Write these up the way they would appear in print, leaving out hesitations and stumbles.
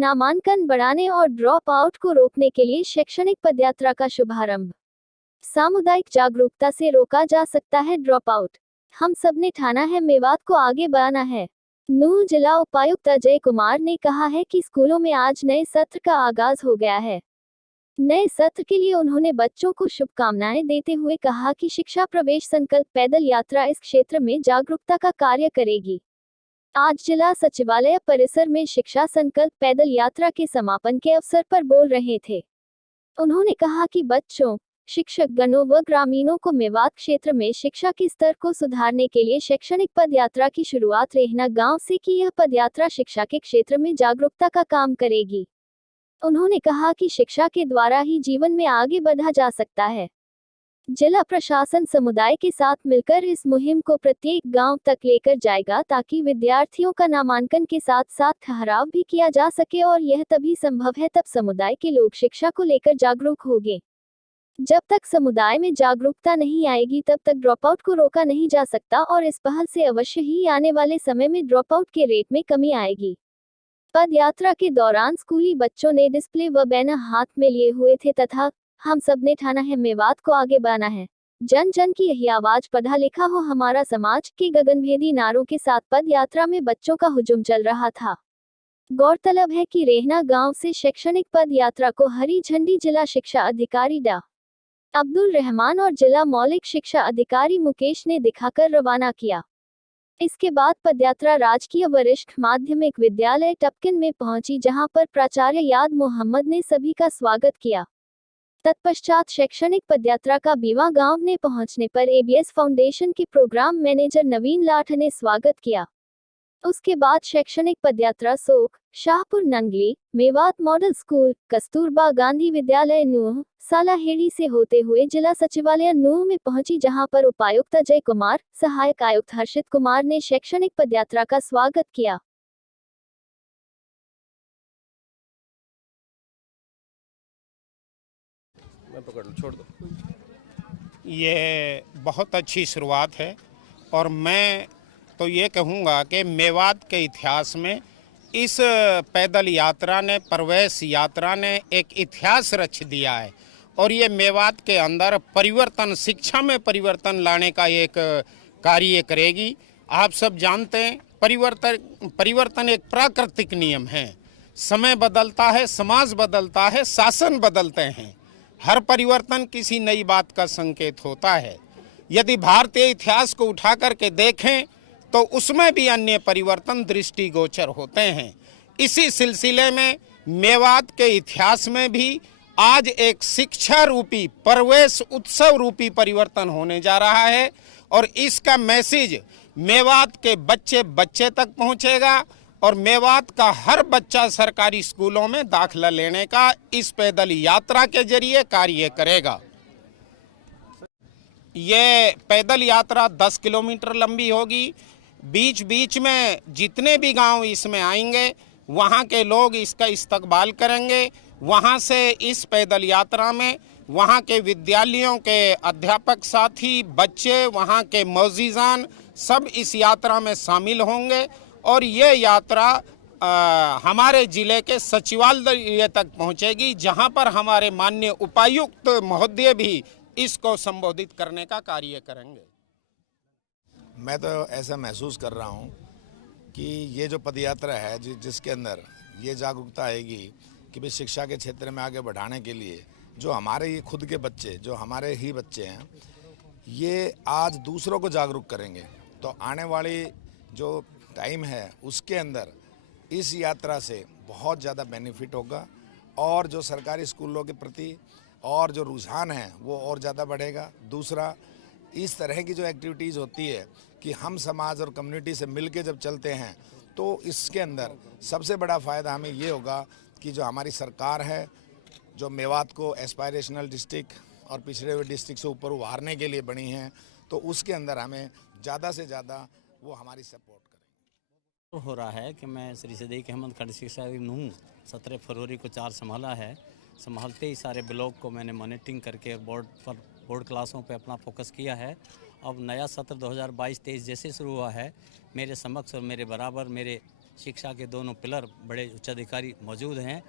नामांकन बढ़ाने और ड्रॉप आउट को रोकने के लिए शैक्षणिक पदयात्रा का शुभारंभ। सामुदायिक जागरूकता से रोका जा सकता है ड्रॉप आउट। हम सब ने ठाना है मेवात को आगे बढ़ाना है। नूंह जिला उपायुक्त अजय कुमार ने कहा है कि स्कूलों में आज नए सत्र का आगाज हो गया है। नए सत्र के लिए उन्होंने बच्चों को शुभकामनाएं देते हुए कहा कि शिक्षा प्रवेश संकल्प पैदल यात्रा इस क्षेत्र में जागरूकता का कार्य करेगी। आज जिला सचिवालय परिसर में शिक्षा संकल्प पैदल यात्रा के समापन के अवसर पर बोल रहे थे। उन्होंने कहा कि बच्चों, शिक्षक गणों व ग्रामीणों को मेवात क्षेत्र में शिक्षा के स्तर को सुधारने के लिए शैक्षणिक पदयात्रा की शुरुआत रेहना गांव से की। यह पदयात्रा शिक्षा के क्षेत्र में जागरूकता का काम करेगी। उन्होंने कहा कि शिक्षा के द्वारा ही जीवन में आगे बढ़ा जा सकता है। जिला प्रशासन समुदाय के साथ मिलकर इस मुहिम को प्रत्येक गांव तक लेकर जाएगा ताकि विद्यार्थियों का नामांकन के साथ साथ ठहराव भी किया जा सके, और यह तभी संभव है तब समुदाय के लोग शिक्षा को लेकर जागरूक होंगे। जब तक समुदाय में जागरूकता नहीं आएगी तब तक ड्रॉप आउट को रोका नहीं जा सकता, और इस पहल से अवश्य ही आने वाले समय में ड्रॉप आउट के रेट में कमी आएगी। पद यात्रा के दौरान स्कूली बच्चों ने डिस्प्ले व बैनर हाथ में लिए हुए थे तथा हम सब ने ठाना है मेवात को आगे बढ़ाना है, जन जन की यही आवाज, पढ़ा लिखा हो हमारा समाज के गगनभेदी नारों के साथ पद यात्रा में बच्चों का हुजूम चल रहा था। गौरतलब है कि रेहना गांव से शैक्षणिक पद यात्रा को हरी झंडी जिला शिक्षा अधिकारी डा अब्दुल रहमान और जिला मौलिक शिक्षा अधिकारी मुकेश ने दिखाकर रवाना किया। इसके बाद पदयात्रा राजकीय वरिष्ठ माध्यमिक विद्यालय टपकिन में पहुंची, जहां पर प्राचार्य याद मोहम्मद ने सभी का स्वागत किया। तत्पश्चात शैक्षणिक पदयात्रा का बीवा गांव ने पहुंचने पर एबीएस फाउंडेशन के प्रोग्राम मैनेजर नवीन लाठ ने स्वागत किया। उसके बाद शैक्षणिक पदयात्रा सोक, शाहपुर नंगली, मेवात मॉडल स्कूल, कस्तूरबा गांधी विद्यालय नूंह, सालाहेड़ी से होते हुए जिला सचिवालय नूंह में पहुंची, जहां पर उपायुक्त अजय कुमार, सहायक आयुक्त हर्षित कुमार ने शैक्षणिक पदयात्रा का स्वागत किया। मैं पकड़ लूं, छोड़ दो। ये बहुत अच्छी शुरुआत है, और मैं तो ये कहूँगा कि मेवात के इतिहास में इस पैदल यात्रा ने, प्रवेश यात्रा ने एक इतिहास रच दिया है, और ये मेवात के अंदर परिवर्तन, शिक्षा में परिवर्तन लाने का एक कार्य करेगी। आप सब जानते हैं परिवर्तन एक प्राकृतिक नियम है। समय बदलता है, समाज बदलता है, शासन बदलते हैं। हर परिवर्तन किसी नई बात का संकेत होता है। यदि भारतीय इतिहास को उठा करके देखें तो उसमें भी अन्य परिवर्तन दृष्टिगोचर होते हैं। इसी सिलसिले में मेवात के इतिहास में भी आज एक शिक्षा रूपी, प्रवेश उत्सव रूपी परिवर्तन होने जा रहा है, और इसका मैसेज मेवात के बच्चे बच्चे तक पहुंचेगा, और मेवात का हर बच्चा सरकारी स्कूलों में दाखिला लेने का इस पैदल यात्रा के जरिए कार्य करेगा। ये पैदल यात्रा 10 किलोमीटर लंबी होगी। बीच बीच में जितने भी गांव इसमें आएंगे वहां के लोग इसका इस्तकबाल करेंगे। वहां से इस पैदल यात्रा में वहां के विद्यालयों के अध्यापक साथी, बच्चे, वहां के मौजीजान सब इस यात्रा में शामिल होंगे, और ये यात्रा हमारे ज़िले के सचिवालय तक पहुंचेगी, जहां पर हमारे माननीय उपायुक्त महोदय भी इसको संबोधित करने का कार्य करेंगे। मैं तो ऐसा महसूस कर रहा हूं कि ये जो पदयात्रा है जिसके अंदर ये जागरूकता आएगी कि भाई शिक्षा के क्षेत्र में आगे बढ़ाने के लिए जो हमारे ये खुद के बच्चे, जो हमारे ही बच्चे हैं, ये आज दूसरों को जागरूक करेंगे, तो आने वाली जो टाइम है उसके अंदर इस यात्रा से बहुत ज़्यादा बेनिफिट होगा, और जो सरकारी स्कूलों के प्रति और जो रुझान है वो और ज़्यादा बढ़ेगा। दूसरा, इस तरह की जो एक्टिविटीज़ होती है कि हम समाज और कम्युनिटी से मिलके जब चलते हैं, तो इसके अंदर सबसे बड़ा फ़ायदा हमें ये होगा कि जो हमारी सरकार है, जो मेवात को एस्पायरेशनल डिस्ट्रिक्ट और पिछड़े हुए डिस्ट्रिक्ट से ऊपर उभारने के लिए बनी है, तो उसके अंदर हमें ज़्यादा से ज़्यादा वो हमारी सपोर्ट करें। हो रहा है कि मैं श्री सदीक अहमद खंड शिक्षा नूंह 17 फरवरी को 4 संभाला है। संभालते ही सारे ब्लॉक को मैंने मॉनिटरिंग करके बोर्ड क्लासों पे अपना फोकस किया है। अब नया सत्र 2022-23 जैसे शुरू हुआ है, मेरे समक्ष और मेरे बराबर मेरे शिक्षा के दोनों पिलर बड़े उच्चाधिकारी मौजूद हैं।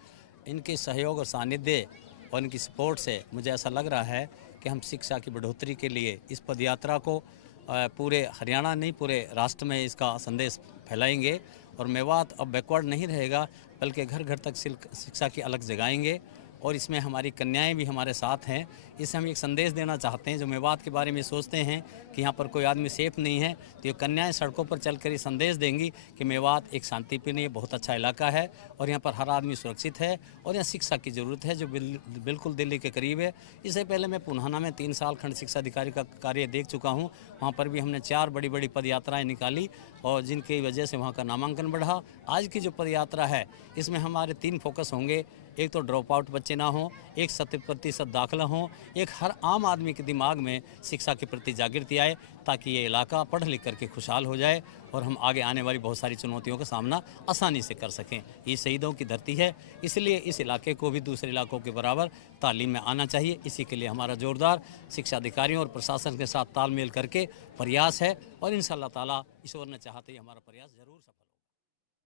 इनके सहयोग और सानिध्य और इनकी सपोर्ट से मुझे ऐसा लग रहा है कि हम शिक्षा की बढ़ोतरी के लिए इस पदयात्रा को पूरे हरियाणा नहीं पूरे राष्ट्र में इसका संदेश फैलाएंगे और मेवात अब बैकवर्ड नहीं रहेगा, बल्कि घर घर तक शिक्षा की अलग जगाएंगे। और इसमें हमारी कन्याएं भी हमारे साथ हैं। इससे हम एक संदेश देना चाहते हैं, जो मेवात के बारे में सोचते हैं कि यहाँ पर कोई आदमी सेफ नहीं है, तो ये कन्याएं सड़कों पर चलकर ये संदेश देंगी कि मेवात एक शांतिप्रिय बहुत अच्छा इलाका है और यहाँ पर हर आदमी सुरक्षित है और यहाँ शिक्षा की ज़रूरत है जो बिल्कुल दिल्ली के करीब है। इससे पहले मैं पुनाना में 3 साल खंड शिक्षा अधिकारी का कार्य देख चुका हूँ। वहाँ पर भी हमने 4 बड़ी बड़ी पदयात्राएँ निकाली और जिनकी वजह से वहाँ का नामांकन बढ़ा। आज की जो पदयात्रा है इसमें हमारे 3 फोकस होंगे। एक तो ड्रॉप आउट बच्चे ना हों, एक 100% दाखिला हों, एक हर आम आदमी के दिमाग में शिक्षा के प्रति जागृति आए ताकि ये इलाका पढ़ लिख करके खुशहाल हो जाए और हम आगे आने वाली बहुत सारी चुनौतियों का सामना आसानी से कर सकें। ये शहीदों की धरती है, इसलिए इस इलाके को भी दूसरे इलाकों के बराबर तालीम में आना चाहिए। इसी के लिए हमारा जोरदार शिक्षा अधिकारियों और प्रशासन के साथ तालमेल करके प्रयास है और इंशाअल्लाह ताला ईश्वर ने चाहते ही हमारा प्रयास जरूर सफल